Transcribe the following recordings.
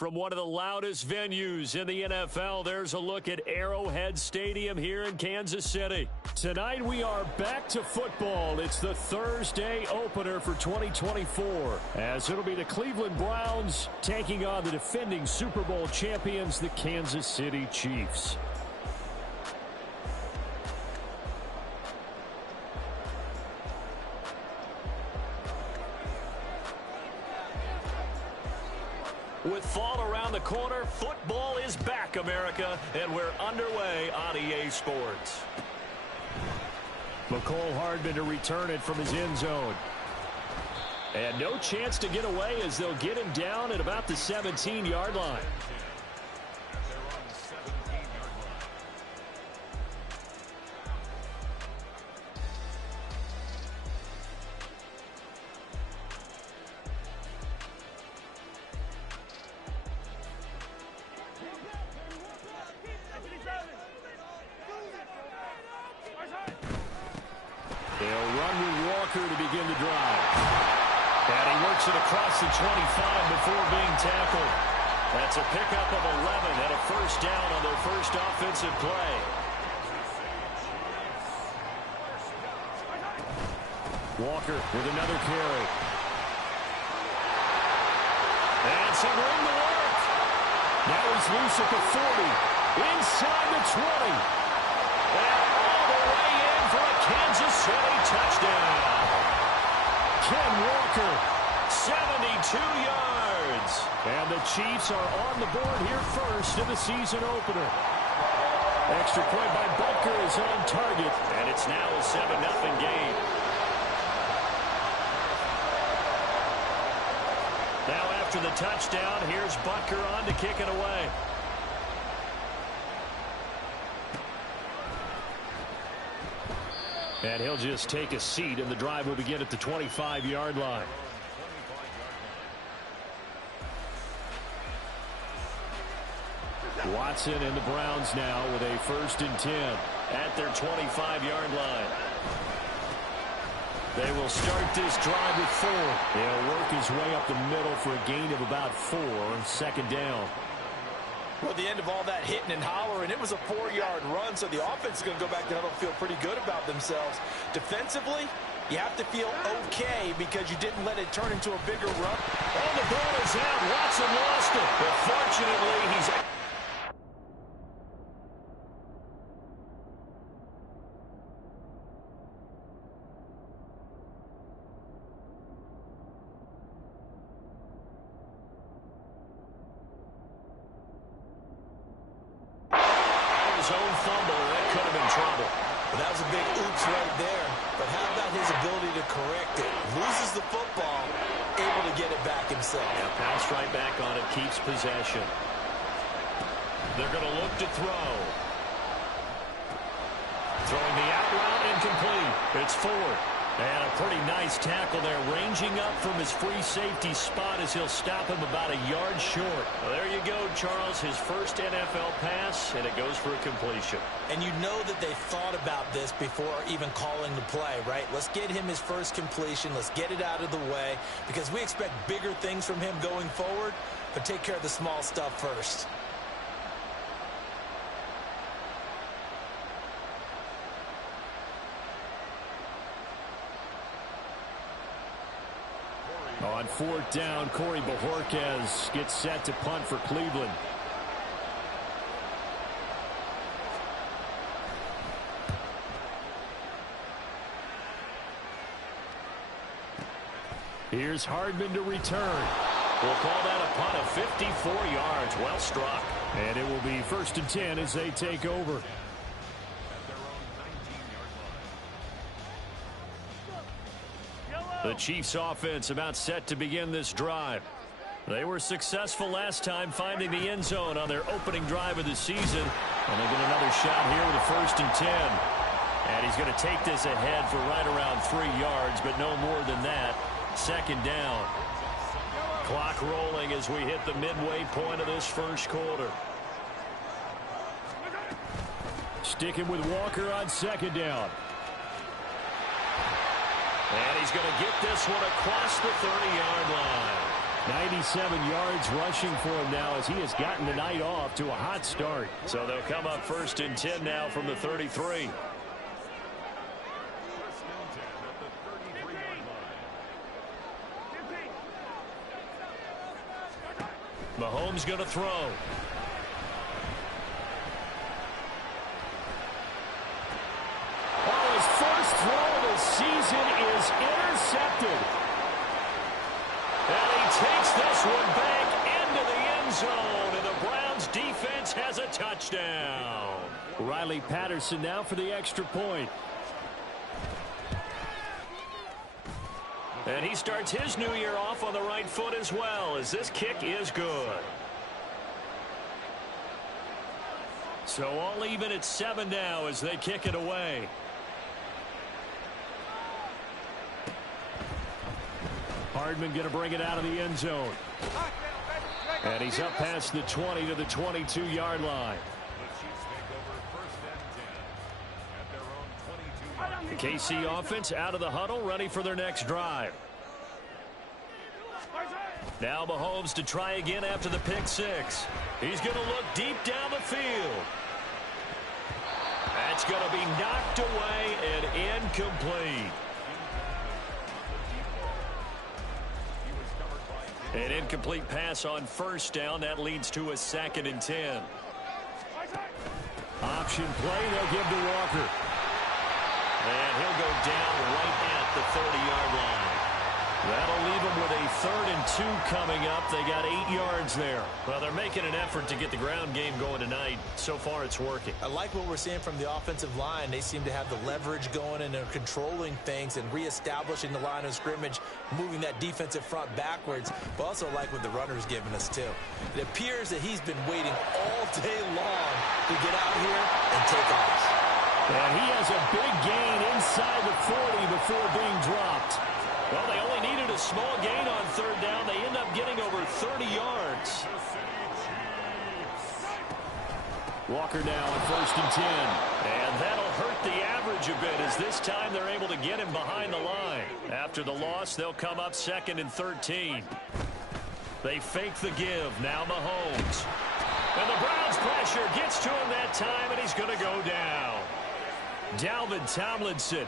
From one of the loudest venues in the NFL, there's a look at Arrowhead Stadium here in Kansas City. Tonight we are back to football. It's the Thursday opener for 2024, as it'll be the Cleveland Browns taking on the defending Super Bowl champions, the Kansas City Chiefs. With fall around the corner, football is back, America, and we're underway on EA Sports. McCole Hardman to return it from his end zone. And no chance to get away as they'll get him down at about the 17-yard line. They'll run with Walker to begin the drive. And he works it across the 25 before being tackled. That's a pickup of 11 and a first down on their first offensive play. Walker with another carry. And some room to work. Now he's loose at the 40. Inside the 20. And all the way in for a Kansas City touchdown. Ken Walker, 72 yards. And the Chiefs are on the board here first in the season opener. Extra point by Butker is on target. And it's now a 7-0 game. Now after the touchdown, here's Butker on to kick it away. And he'll just take a seat, and the drive will begin at the 25-yard line. Watson and the Browns now with a 1st and 10 at their 25-yard line. They will start this drive with 4. He'll work his way up the middle for a gain of about 4, 2nd down. Well, at the end of all that hitting and hollering, it was a 4-yard run, so the offense is going to go back to huddle and feel pretty good about themselves. Defensively, you have to feel okay because you didn't let it turn into a bigger run. Oh, the ball is out. Watson lost it. But fortunately, he's... own fumble, that could have been trouble. Well, that was a big oops right there, but how about his ability to correct it? Loses the football, able to get it back himself. Yeah, pass right back on it, keeps possession. They're going to look to throw. Throwing the out route, incomplete. It's Ford. And a pretty nice tackle there, ranging up from his free safety spot as he'll stop him about a yard short. Well, there you go, Charles, his first NFL pass, and it goes for a completion. And you know that they thought about this before even calling the play, right? Let's get him his first completion. Let's get it out of the way because we expect bigger things from him going forward, but take care of the small stuff first. On 4th down, Corey Bojorquez gets set to punt for Cleveland. Here's Hardman to return. We'll call that a punt of 54 yards. Well struck. And it will be 1st and 10 as they take over. The Chiefs offense about set to begin this drive. They were successful last time finding the end zone on their opening drive of the season. And they get another shot here with a 1st and 10. And he's going to take this ahead for right around 3 yards, but no more than that. 2nd down. Clock rolling as we hit the midway point of this first quarter. Sticking with Walker on 2nd down. And he's going to get this one across the 30-yard line. 97 yards rushing for him now as he has gotten the night off to a hot start. So they'll come up 1st and 10 now from the 33. Mahomes going to throw. Oh, his first throw of the season is intercepted. And he takes this one back into the end zone, and the Browns defense has a touchdown. Riley Patterson now for the extra point. And he starts his new year off on the right foot as well, as this kick is good. So all even at 7 now as they kick it away. Hardman going to bring it out of the end zone. And he's up past the 20 to the 22-yard line. The KC offense out of the huddle, ready for their next drive. Now Mahomes to try again after the pick six. He's going to look deep down the field. That's going to be knocked away and incomplete. An incomplete pass on first down. That leads to a 2nd and 10. Option play, they'll give to Walker. And he'll go down right at the 30-yard line. That'll leave them with a 3rd and 2 coming up. They got 8 yards there. Well, they're making an effort to get the ground game going tonight. So far, it's working. I like what we're seeing from the offensive line. They seem to have the leverage going, and they're controlling things and reestablishing the line of scrimmage, moving that defensive front backwards. But also like what the runner's giving us, too. It appears that he's been waiting all day long to get out here and take off. And he has a big gain inside the 40 before being dropped. Well, they only needed a small gain on 3rd down. They end up getting over 30 yards. Walker now on 1st and 10. And that'll hurt the average a bit as this time they're able to get him behind the line. After the loss, they'll come up 2nd and 13. They fake the give. Now Mahomes. And the Browns pressure gets to him that time, and he's going to go down. Dalvin Tomlinson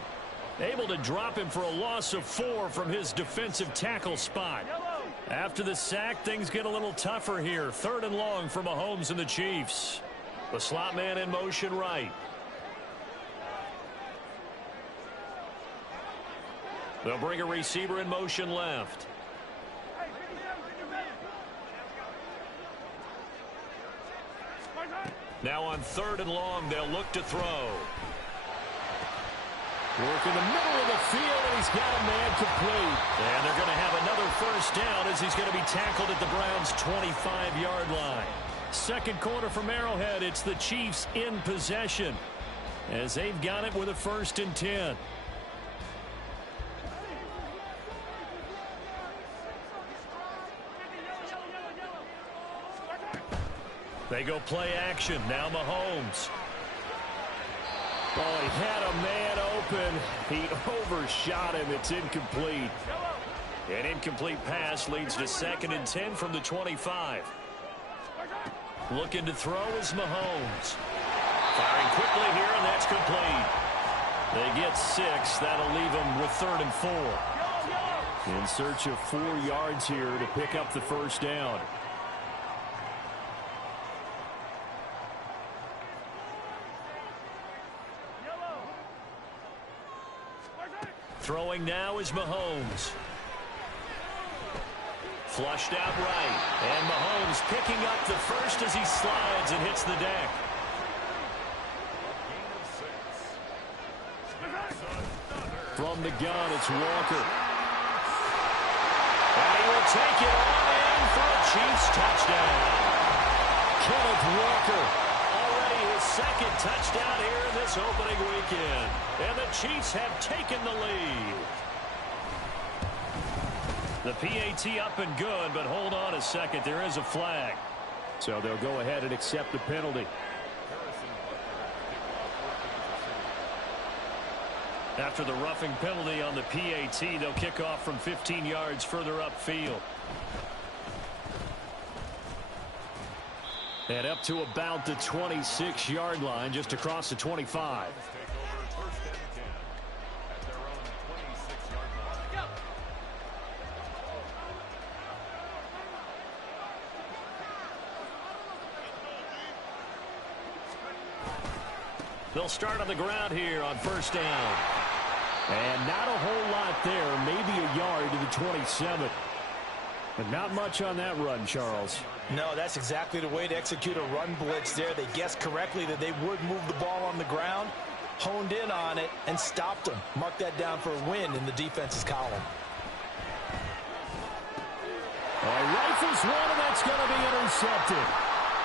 able to drop him for a loss of 4 from his defensive tackle spot. After the sack, things get a little tougher here. 3rd and long for Mahomes and the Chiefs. The slot man in motion right. They'll bring a receiver in motion left. Now on 3rd and long, they'll look to throw. Work in the middle of the field, and he's got a man complete. And they're going to have another 1st down as he's going to be tackled at the Browns' 25-yard line. 2nd quarter from Arrowhead. It's the Chiefs in possession as they've got it with a 1st and 10. They go play action. Now Mahomes. Oh, he had a man open. He overshot him. It's incomplete. An incomplete pass leads to 2nd and 10 from the 25. Looking to throw is Mahomes. Firing quickly here, and that's complete. They get 6. That'll leave them with 3rd and 4. In search of 4 yards here to pick up the 1st down. Throwing now is Mahomes. Flushed out right. And Mahomes picking up the 1st as he slides and hits the deck. From the gun, it's Walker. And he will take it on in for a Chiefs touchdown. Kenneth Walker. Already his 2nd touchdown here in this opening weekend. And the Chiefs have taken the lead. The PAT up and good, but hold on a second. There is a flag. So they'll go ahead and accept the penalty. After the roughing penalty on the PAT, they'll kick off from 15 yards further upfield. And up to about the 26-yard line, just across the 25. They'll start on the ground here on first down. And not a whole lot there, maybe a yard to the 27. But not much on that run, Charles. No, that's exactly the way to execute a run blitz there. They guessed correctly that they would move the ball on the ground, honed in on it, and stopped them. Mark that down for a win in the defense's column. Rifles one, and that's going to be intercepted.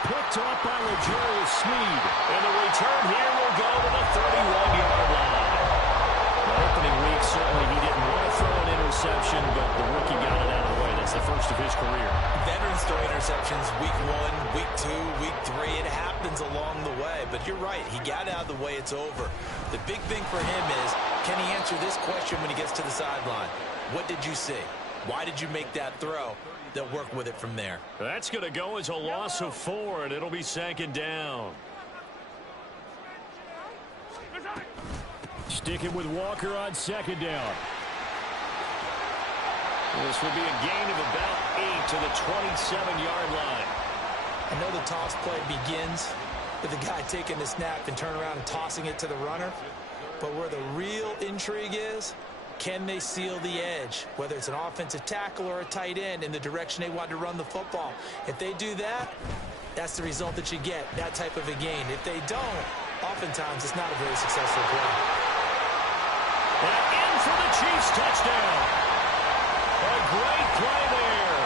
Picked up by L'Jarius Sneed. And the return here will go to the 31-yard line. The opening week, certainly he didn't want to throw an interception, but the rookie got it out of the way. That's the first of his career. Veterans throw interceptions week 1, week 2, week 3. It happens along the way. But you're right. He got out of the way. It's over. The big thing for him is, can he answer this question when he gets to the sideline? What did you see? Why did you make that throw? They'll work with it from there. That's going to go as a loss of 4, and it'll be second down. Sticking with Walker on second down. This will be a gain of about 8 to the 27-yard line. I know the toss play begins with the guy taking the snap and turn around and tossing it to the runner. But where the real intrigue is, can they seal the edge, whether it's an offensive tackle or a tight end, in the direction they want to run the football? If they do that, that's the result that you get, that type of a gain. If they don't, oftentimes it's not a very successful play. And in for the Chiefs touchdown. A great play there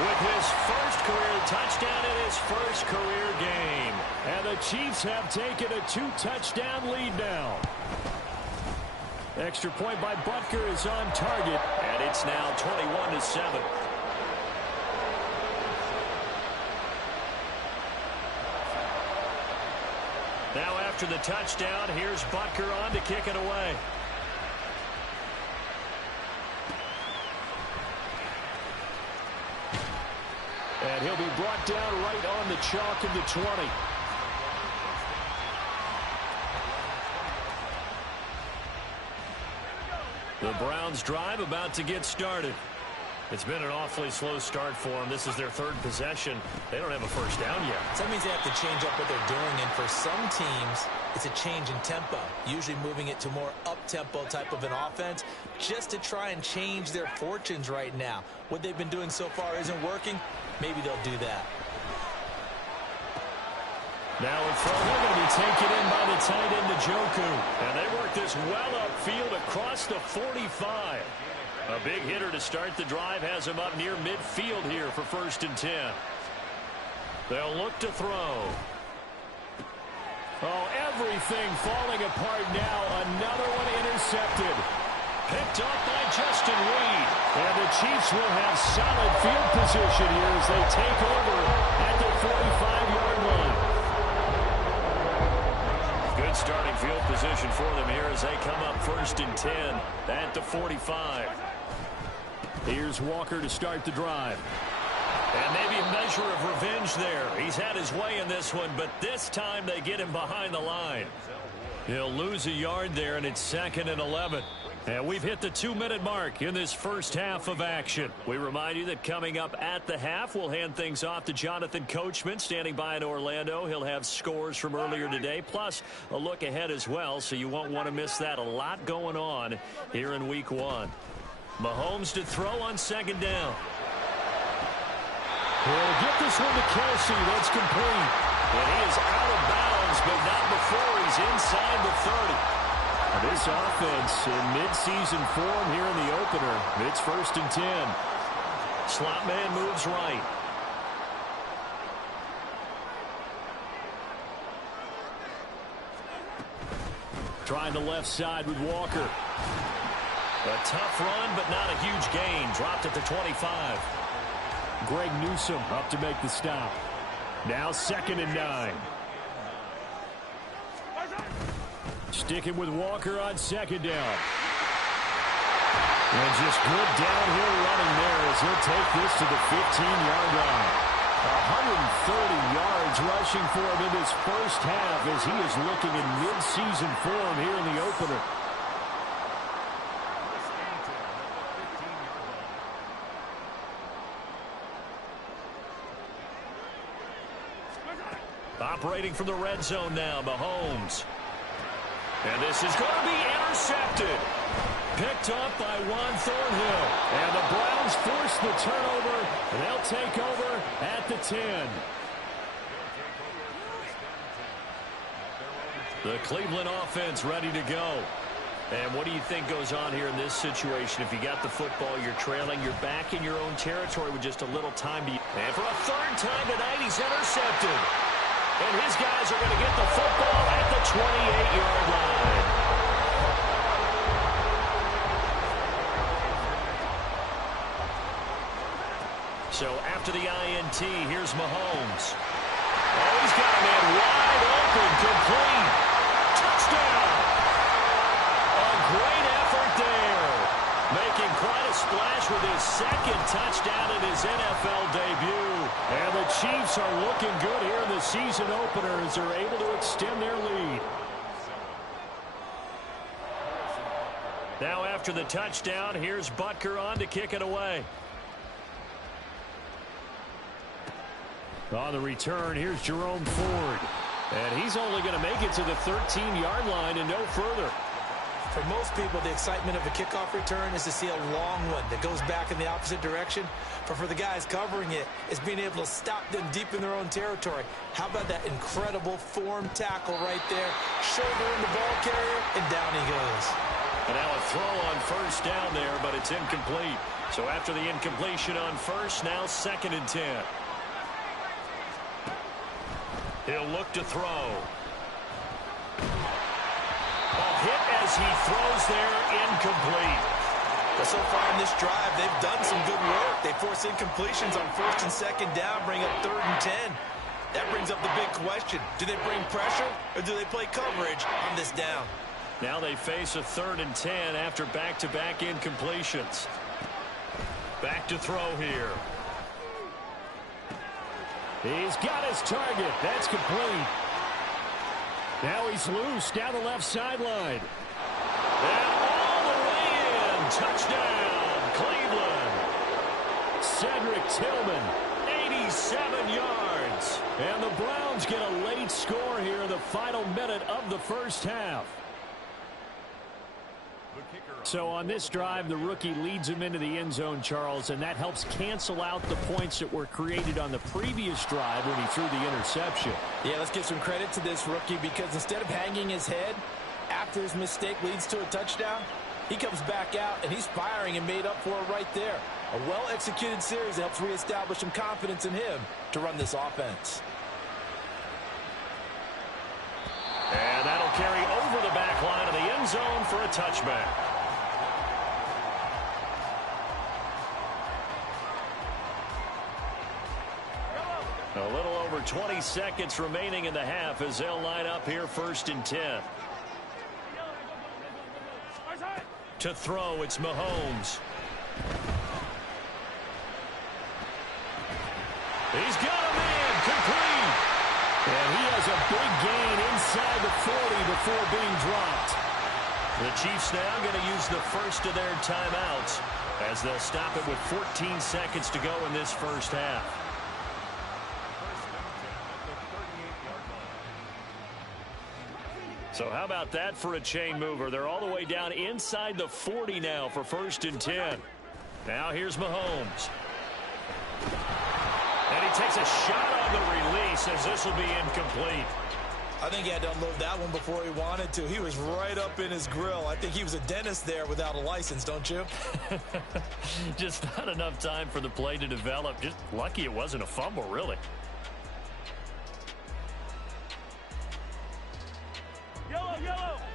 with his first career touchdown in his first career game. And the Chiefs have taken a 2-touchdown lead now. Extra point by Butker is on target, and it's now 21-7. Now after the touchdown, here's Butker on to kick it away. And he'll be brought down right on the chalk of the 20. The Browns drive about to get started. It's been an awfully slow start for them. This is their third possession. They don't have a first down yet. So that means they have to change up what they're doing. And for some teams, it's a change in tempo, usually moving it to more up-tempo type of an offense just to try and change their fortunes right now. What they've been doing so far isn't working. Maybe they'll do that. Now in front, they're going to be taken in by the tight end, Njoku. And they work this well upfield across the 45. A big hitter to start the drive has him up near midfield here for 1st and 10. They'll look to throw. Oh, everything falling apart now. Another one intercepted. Picked up by Justin Reed. And the Chiefs will have solid field position here as they take over at the 45-yard line. Good starting field position for them here as they come up 1st and 10 at the 45. Here's Walker to start the drive. And maybe a measure of revenge there. He's had his way in this one, but this time they get him behind the line. He'll lose a yard there, and it's 2nd and 11. And we've hit the 2-minute mark in this first half of action. We remind you that coming up at the half, we'll hand things off to Jonathan Coachman, standing by in Orlando. He'll have scores from earlier today, plus a look ahead as well, so you won't want to miss that. A lot going on here in Week 1. Mahomes to throw on 2nd down. He'll get this one to Kelsey. That's complete. And he is out of bounds, but not before he's inside the 30. This offense in midseason form here in the opener. It's 1st and 10. Slot man moves right. Trying the left side with Walker. A tough run, but not a huge gain. Dropped at the 25. Greg Newsome up to make the stop. Now 2nd and 9. Sticking with Walker on 2nd down. And just good downhill running there as he'll take this to the 15-yard line. 130 yards rushing for him in this first half as he is looking in mid-season form here in the opener. Operating from the red zone now, Mahomes. And this is going to be intercepted. Picked up by Juan Thornhill. And the Browns force the turnover, and they'll take over at the 10. The Cleveland offense ready to go. And what do you think goes on here in this situation? If you got the football, you're trailing, you're back in your own territory with just a little time to... And for a third time tonight, he's intercepted. And his guys are going to get the football at the 28-yard line. So after the INT, here's Mahomes. Oh, he's got a man wide open, complete. Touchdown! A great effort there. Making quite a splash with his second touchdown in his NFL debut. And the Chiefs are looking good here in the season opener as they're able to extend their lead. Now after the touchdown, here's Butker on to kick it away. On the return, here's Jerome Ford. And he's only going to make it to the 13-yard line and no further. For most people, the excitement of a kickoff return is to see a long one that goes back in the opposite direction. But for the guys covering it, it's being able to stop them deep in their own territory. How about that incredible form tackle right there? Shoulder in the ball carrier, and down he goes. And now a throw on first down there, but it's incomplete. So after the incompletion on first, now 2nd and 10. He'll look to throw. Hit as he throws there, incomplete. But so far in this drive, they've done some good work. They force incompletions on 1st and 2nd down, bring up 3rd and 10. That brings up the big question. Do they bring pressure or do they play coverage on this down? Now they face a 3rd and 10 after back-to-back incompletions. Back to throw here. He's got his target. That's complete. Now he's loose down the left sideline. And all the way in. Touchdown, Cleveland. Cedric Tillman, 87 yards. And the Browns get a late score here in the final minute of the first half. So on this drive, the rookie leads him into the end zone, Charles, and that helps cancel out the points that were created on the previous drive when he threw the interception. Yeah, let's give some credit to this rookie because instead of hanging his head after his mistake leads to a touchdown, he comes back out and he's firing and made up for it right there. A well-executed series helps reestablish some confidence in him to run this offense. And that'll carry over the back line of the end zone for a touchback. A little over 20 seconds remaining in the half as they'll line up here 1st and 10. To throw, it's Mahomes. He's got a man, complete. And he has a big gain inside the 40 before being dropped. The Chiefs now going to use the first of their timeouts as they'll stop it with 14 seconds to go in this first half. So how about that for a chain mover? They're all the way down inside the 40 now for 1st and 10. Now here's Mahomes. And he takes a shot on the release as this will be incomplete. I think he had to unload that one before he wanted to. He was right up in his grill. I think he was a dentist there without a license, don't you? Just not enough time for the play to develop. Just lucky it wasn't a fumble, really.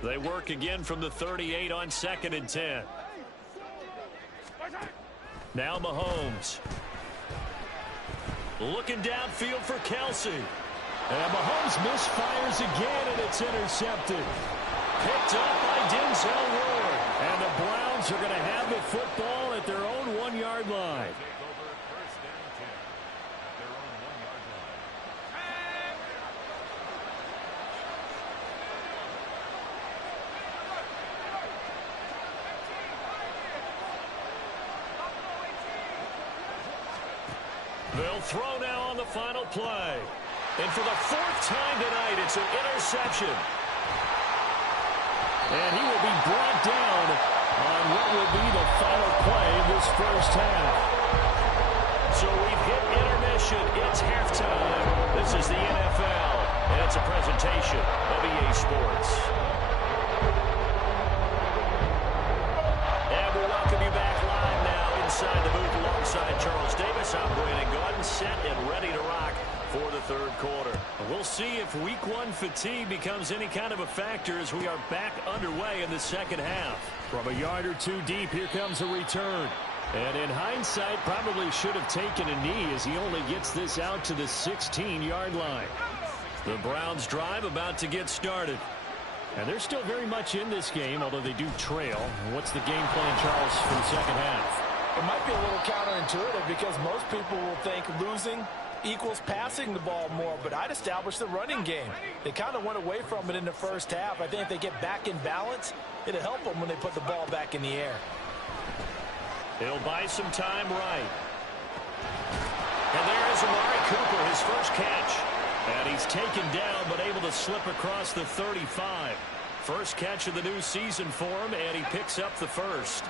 They work again from the 38 on 2nd and 10. Now Mahomes. Looking downfield for Kelsey. And Mahomes misfires again, and it's intercepted. Picked up by Denzel Ward. And the Browns are going to have the football at their own 1-yard line. They'll throw now on the final play. And for the fourth time tonight, it's an interception. And he will be brought down on what will be the final play of this first half. So we've hit intermission. It's halftime. This is the NFL, and it's a presentation of EA Sports. And we'll welcome you back live now inside the booth alongside Charles Davis. I'm Brandon Gaudin, set and ready to rock for the third quarter. We'll see if week one fatigue becomes any kind of a factor as we are back underway in the second half. From a yard or two deep, here comes a return. And in hindsight, probably should have taken a knee as he only gets this out to the 16-yard line. The Browns drive about to get started. And they're still very much in this game, although they do trail. What's the game plan, Charles, for the second half? It might be a little counterintuitive because most people will think losing equals passing the ball more, but I'd establish the running game. They kind of went away from it in the first half. I think if they get back in balance, it'll help them when they put the ball back in the air. He'll buy some time right. And there is Amari Cooper, his first catch. And he's taken down but able to slip across the 35. First catch of the new season for him, and he picks up the first.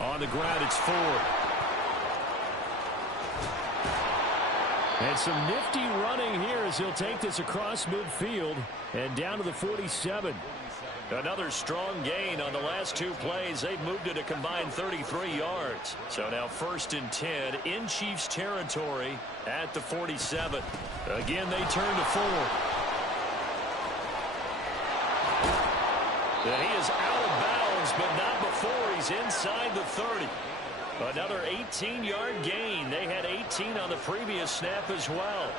On the ground, it's Ford. And some nifty running here as he'll take this across midfield and down to the 47. Another strong gain on the last two plays. They've moved it a combined 33 yards. So now 1st and 10 in Chiefs territory at the 47. Again, they turn to Ford. And he is out of bounds, but not before he's inside the 30. Another 18-yard gain. They had 18 on the previous snap as well.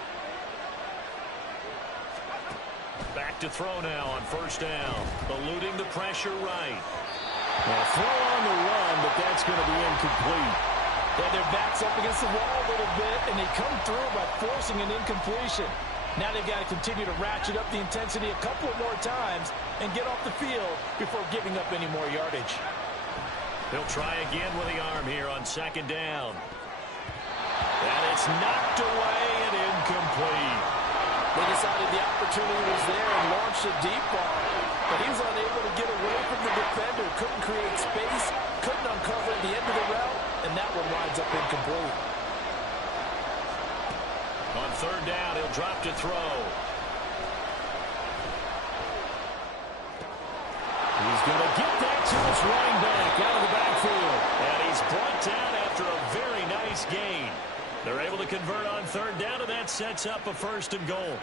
Back to throw now on 1st down. Eluding the pressure right. Well, throw on the run, but that's going to be incomplete. Yeah, their back's up against the wall a little bit, and they come through by forcing an incompletion. Now they've got to continue to ratchet up the intensity a couple of more times and get off the field before giving up any more yardage. He'll try again with the arm here on 2nd down. And it's knocked away and incomplete. They decided the opportunity was there and launched a deep ball, but he was unable to get away from the defender, couldn't create space, couldn't uncover the end of the route, and that one winds up incomplete. On 3rd down, he'll drop to throw. He's going to get that to his running back out of the backfield. And he's brought down after a very nice gain. They're able to convert on 3rd down, and that sets up a 1st and goal.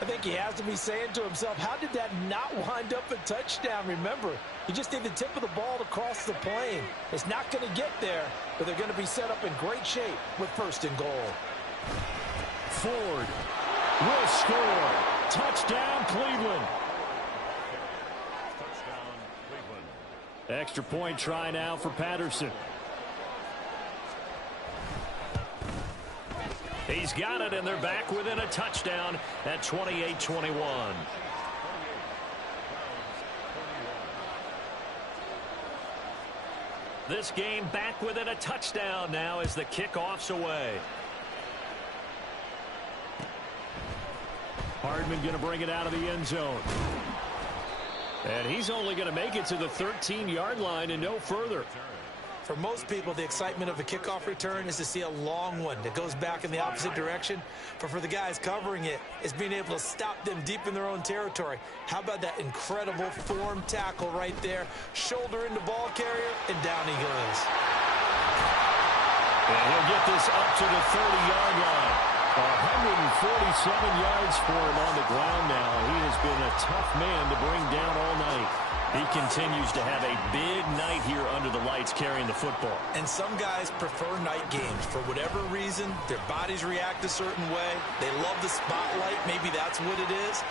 I think he has to be saying to himself, how did that not wind up a touchdown? Remember, he just need the tip of the ball to cross the plane. It's not going to get there, but they're going to be set up in great shape with 1st and goal. Ford will score. Touchdown, Cleveland. Extra point try now for Patterson. He's got it, and they're back within a touchdown at 28-21. This game back within a touchdown now as the kickoff's away. Hardman going to bring it out of the end zone. And he's only going to make it to the 13-yard line and no further. For most people, the excitement of a kickoff return is to see a long one that goes back in the opposite direction. But for the guys covering it, it's being able to stop them deep in their own territory. How about that incredible form tackle right there? Shoulder into ball carrier, and down he goes. And he'll get this up to the 30-yard line. 147 yards for him on the ground now. He has been a tough man to bring down all night. He continues to have a big night here under the lights carrying the football. And some guys prefer night games. For whatever reason, their bodies react a certain way. They love the spotlight. Maybe that's what it is.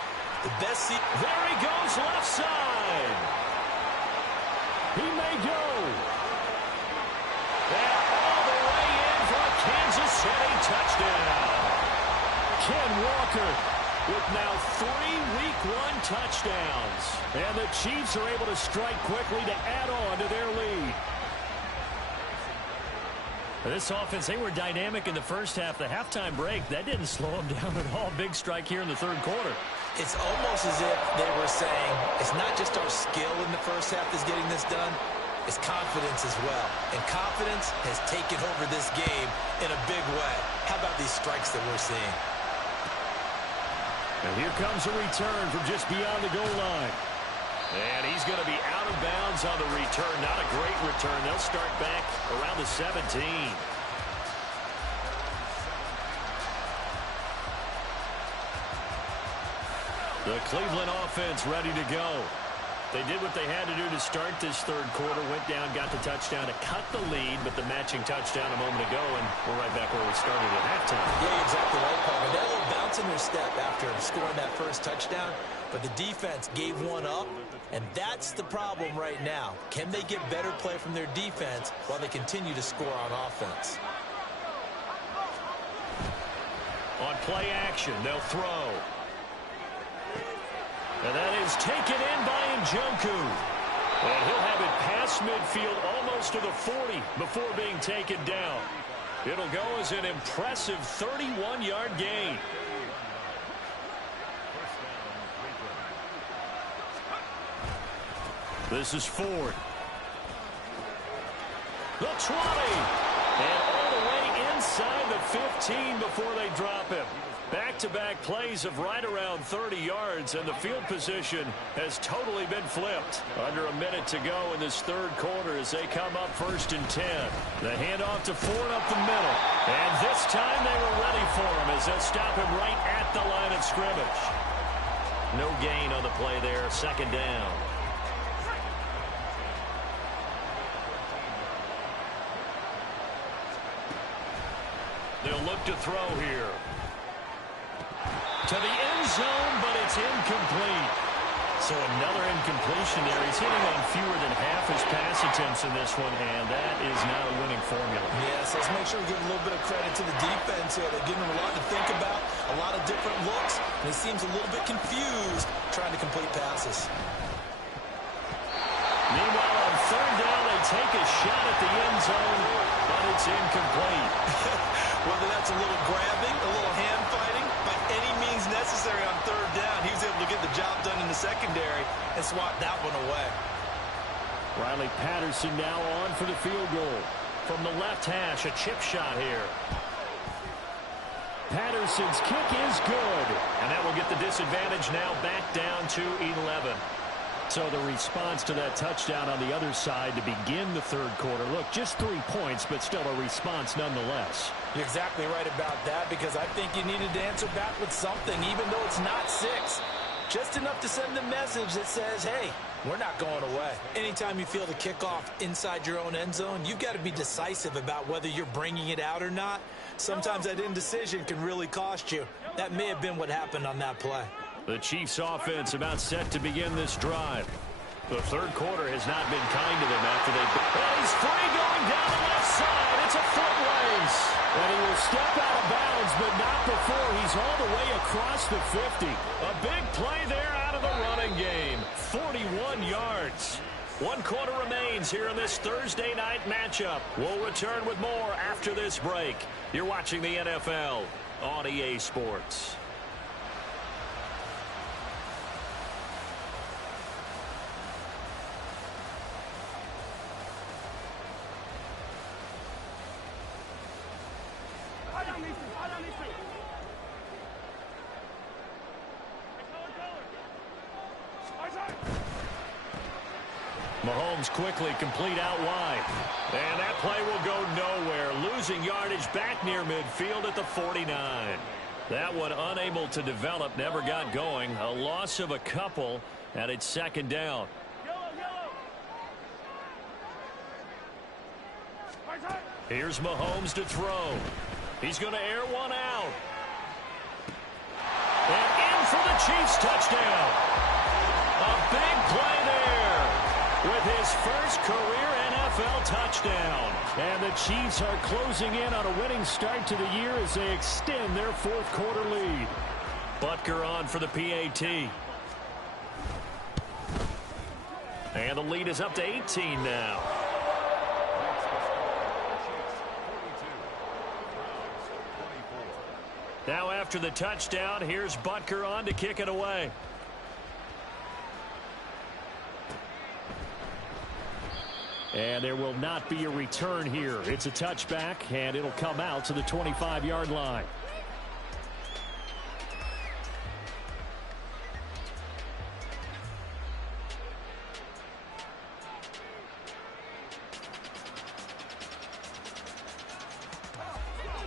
The best seat. There he goes, left side. He may go. And all the way in for a Kansas City touchdown. Ken Walker with now 3 Week 1 touchdowns. And the Chiefs are able to strike quickly to add on to their lead. This offense, they were dynamic in the first half. The halftime break, that didn't slow them down at all. Big strike here in the third quarter. It's almost as if they were saying, it's not just our skill in the first half that's getting this done, it's confidence as well. And confidence has taken over this game in a big way. How about these strikes that we're seeing? And here comes a return from just beyond the goal line. And he's going to be out of bounds on the return. Not a great return. They'll start back around the 17. The Cleveland offense ready to go. They did what they had to do to start this third quarter. Went down, got the touchdown to cut the lead, but the matching touchdown a moment ago, and we're right back where we started at halftime. Yeah, exactly right, Paul. They had a little bounce in their step after scoring that first touchdown, but the defense gave one up, and that's the problem right now. Can they get better play from their defense while they continue to score on offense? On play action, they'll throw. And that is taken in by Njoku. And he'll have it past midfield almost to the 40 before being taken down. It'll go as an impressive 31-yard gain. This is Ford. The 20. And all the way inside the 15 before they drop him. Back-to-back plays of right around 30 yards, and the field position has totally been flipped. Under a minute to go in this third quarter as they come up 1st and 10. The handoff to Ford up the middle. And this time they were ready for him as they'll stop him right at the line of scrimmage. No gain on the play there, 2nd down. They'll look to throw here. To the end zone, but it's incomplete. So another incompletion there. He's hitting on fewer than half his pass attempts in this one, and that is not a winning formula. Yes, let's make sure we give a little bit of credit to the defense here. They're giving him a lot to think about, a lot of different looks, and he seems a little bit confused trying to complete passes. Meanwhile, on 3rd down, they take a shot at the end zone, but it's incomplete. Whether that's a little grabbing, a little hand fighting, by any means necessary on 3rd down, he was able to get the job done in the secondary and swat that one away. Riley Patterson now on for the field goal. From the left hash, a chip shot here. Patterson's kick is good. And that will get the disadvantage now back down to 11. So the response to that touchdown on the other side to begin the third quarter. Look, just 3 points, but still a response nonetheless. You're exactly right about that, because I think you needed to answer back with something, even though it's not 6. Just enough to send a message that says, hey, we're not going away. Anytime you feel the kickoff inside your own end zone, you've got to be decisive about whether you're bringing it out or not. Sometimes that indecision can really cost you. That may have been what happened on that play. The Chiefs offense about set to begin this drive. The third quarter has not been kind to them after they... Oh, he's free going down the left side. It's a foot race. And he will step out of bounds, but not before he's all the way across the 50. A big play there out of the running game. 41 yards. 1 quarter remains here in this Thursday night matchup. We'll return with more after this break. You're watching the NFL on EA Sports. Mahomes quickly complete out wide. And that play will go nowhere. Losing yardage back near midfield at the 49. That one unable to develop, never got going. A loss of a couple, and it's 2nd down. Here's Mahomes to throw. He's going to air one out. And in for the Chiefs touchdown. A big play there with his first career NFL touchdown. And the Chiefs are closing in on a winning start to the year as they extend their 4th quarter lead. Butker on for the PAT. And the lead is up to 18 now. Now after the touchdown, here's Butker on to kick it away. And there will not be a return here. It's a touchback, and it'll come out to the 25-yard line.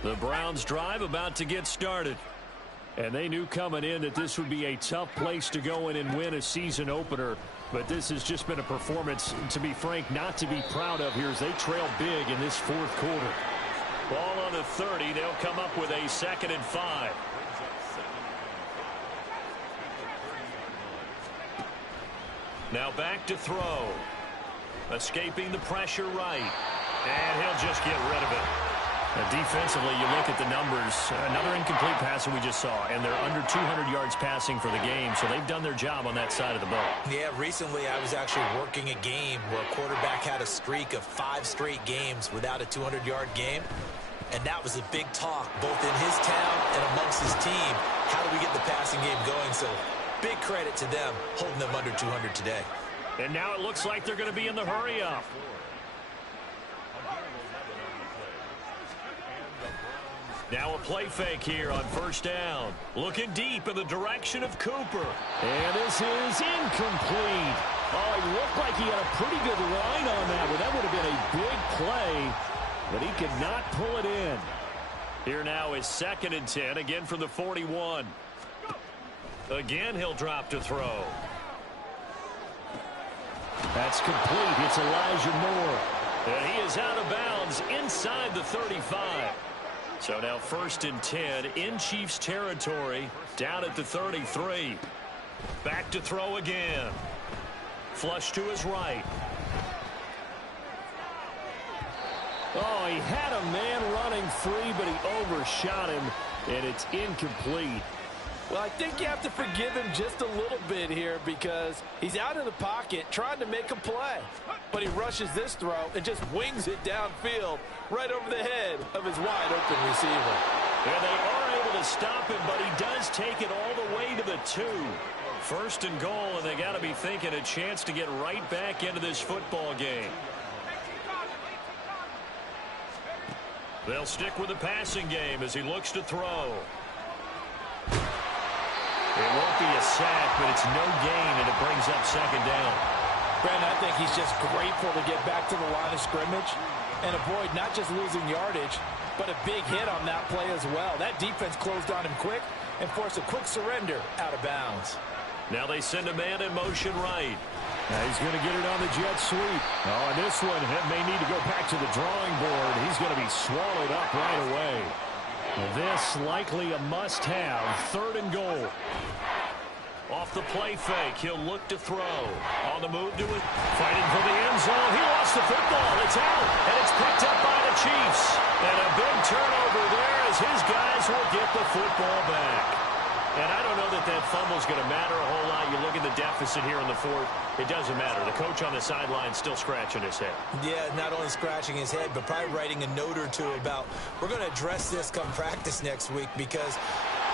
The Browns drive about to get started. And they knew coming in that this would be a tough place to go in and win a season opener. But this has just been a performance, to be frank, not to be proud of here as they trail big in this fourth quarter. Ball on the 30. They'll come up with a 2nd and 5. Now back to throw. Escaping the pressure right. And he'll just get rid of it. Defensively, you look at the numbers. Another incomplete pass that we just saw, and they're under 200 yards passing for the game, so they've done their job on that side of the ball. Yeah, recently I was actually working a game where a quarterback had a streak of 5 straight games without a 200-yard game, and that was a big talk, both in his town and amongst his team. How do we get the passing game going? So big credit to them, holding them under 200 today. And now it looks like they're going to be in the hurry-up. Now a play fake here on 1st down. Looking deep in the direction of Cooper. And this is incomplete. Oh, it looked like he had a pretty good line on that one. That would have been a big play, but he could not pull it in. Here now is 2nd and 10, again from the 41. Again, he'll drop to throw. That's complete. It's Elijah Moore. And he is out of bounds inside the 35. So now 1st and 10 in Chiefs territory, down at the 33. Back to throw again. Flush to his right. Oh, he had a man running free, but he overshot him, and it's incomplete. Well, I think you have to forgive him just a little bit here because he's out of the pocket trying to make a play. But he rushes this throw and just wings it downfield right over the head of his wide-open receiver. And they are able to stop him, but he does take it all the way to the 2. 1st and goal, and they got to be thinking a chance to get right back into this football game. They'll stick with the passing game as he looks to throw. It won't be a sack, but it's no gain, and it brings up 2nd down. Brandon, I think he's just grateful to get back to the line of scrimmage and avoid not just losing yardage, but a big hit on that play as well. That defense closed on him quick and forced a quick surrender out of bounds. Now they send a man in motion right. Now he's going to get it on the jet sweep. Oh, and this one may need to go back to the drawing board. He's going to be swallowed up right away. This likely a must-have. 3rd and goal. Off the play fake, he'll look to throw. On the move to it, fighting for the end zone. He lost the football. It's out, and it's picked up by the Chiefs. And a big turnover there as his guys will get the football back. And I don't know that that fumble's going to matter a whole lot. You look at the deficit here in the 4th. It doesn't matter. The coach on the sideline still scratching his head. Yeah, not only scratching his head, but probably writing a note or two about, we're going to address this come practice next week because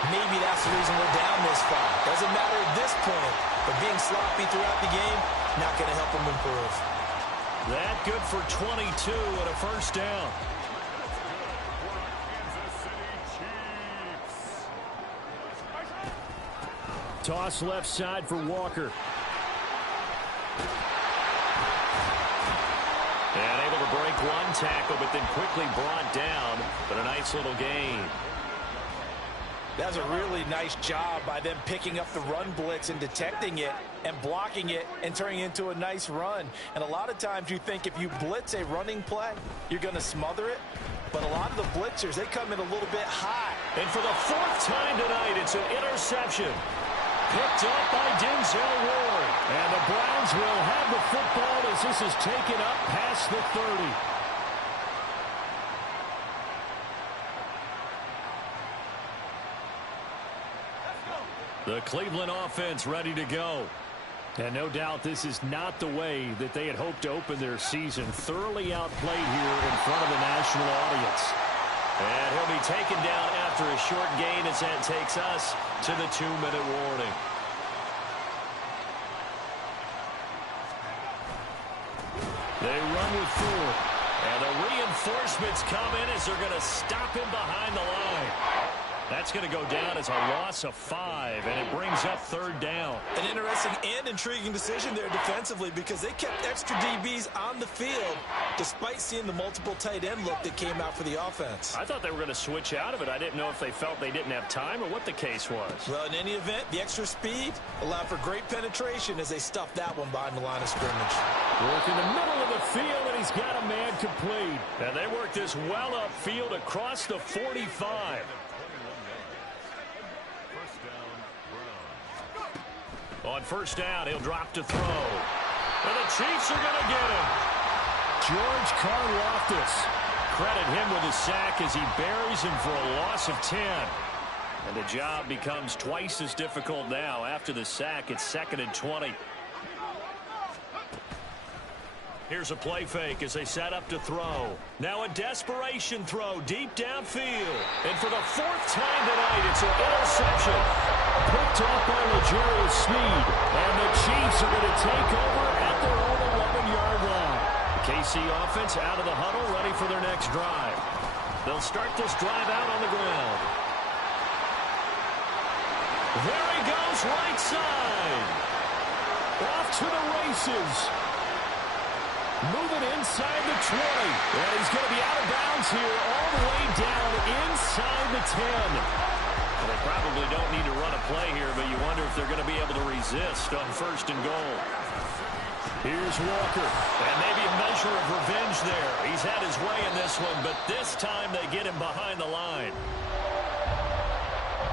maybe that's the reason we're down this far. Doesn't matter at this point, but being sloppy throughout the game, not going to help him improve. That good for 22 and a 1st down. Toss left side for Walker. And able to break one tackle, but then quickly brought down. But a nice little gain. That's a really nice job by them picking up the run blitz and detecting it and blocking it and turning it into a nice run. And a lot of times you think if you blitz a running play, you're going to smother it. But a lot of the blitzers, they come in a little bit high. And for the 4th time tonight, it's an interception. Picked up by Denzel Ward. And the Browns will have the football as this is taken up past the 30. The Cleveland offense ready to go. And no doubt this is not the way that they had hoped to open their season. Thoroughly outplayed here in front of the national audience. And he'll be taken down after a short gain as that takes us to the 2-minute warning. They run with 4. And the reinforcements come in as they're going to stop him behind the line. That's going to go down as a loss of 5, and it brings up 3rd down. An interesting and intriguing decision there defensively because they kept extra DBs on the field despite seeing the multiple tight end look that came out for the offense. I thought they were going to switch out of it. I didn't know if they felt they didn't have time or what the case was. Well, in any event, the extra speed allowed for great penetration as they stuffed that one behind the line of scrimmage. Work in the middle of the field, and he's got a man complete. And they work this well upfield across the 45. On 1st down, he'll drop to throw. And the Chiefs are going to get him. George Karlaftis. Credit him with a sack as he buries him for a loss of 10. And the job becomes twice as difficult now. After the sack, it's 2nd and 20. Here's a play fake as they set up to throw. Now a desperation throw deep downfield. And for the 4th time tonight, it's an interception. Picked off by L'Jarius Sneed. And the Chiefs are going to take over at their own 11-yard line. The KC offense out of the huddle, ready for their next drive. They'll start this drive out on the ground. There he goes, right side. Off to the races. Moving inside the 20. And he's going to be out of bounds here all the way down inside the 10. Well, they probably don't need to run a play here, but you wonder if they're going to be able to resist on 1st and goal. Here's Walker. And maybe a measure of revenge there. He's had his way in this one, but this time they get him behind the line.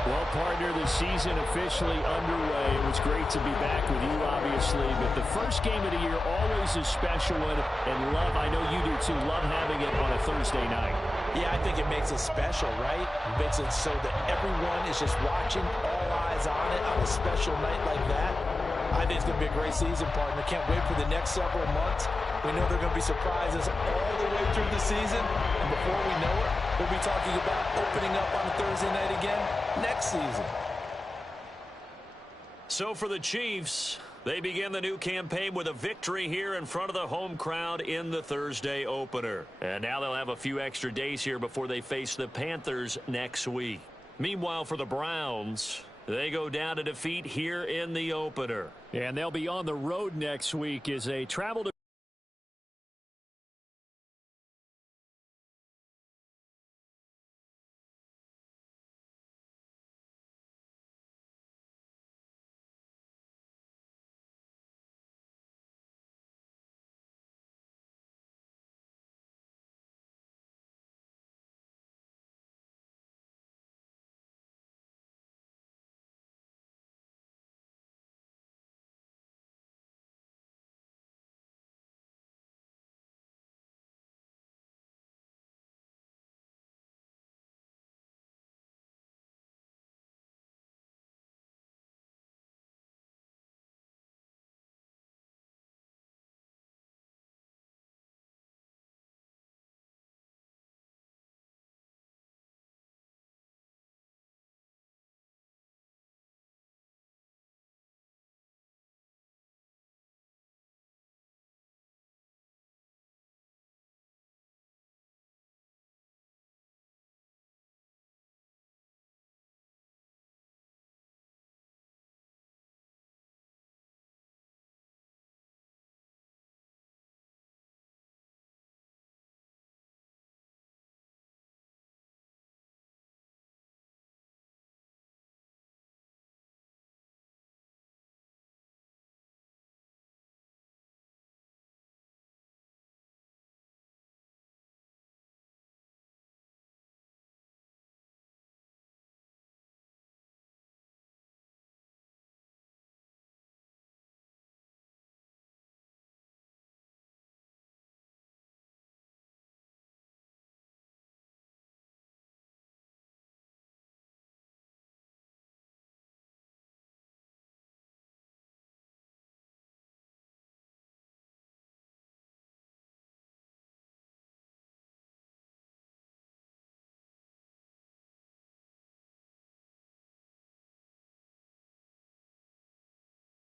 Well, partner, the season officially underway. It was great to be back with you, obviously, but the first game of the year always a special one, and love, I know you do too, love having it on a Thursday night. Yeah, I think it makes it special, right? It makes it so that everyone is just watching, all eyes on it on a special night like that. I think it's going to be a great season, partner. Can't wait for the next several months. We know there are going to be surprises all the way through the season, and before we know it, we'll be talking about opening up on a Thursday night again next season. So for the Chiefs, they begin the new campaign with a victory here in front of the home crowd in the Thursday opener. And now they'll have a few extra days here before they face the Panthers next week. Meanwhile, for the Browns, they go down to defeat here in the opener. And they'll be on the road next week as they travel to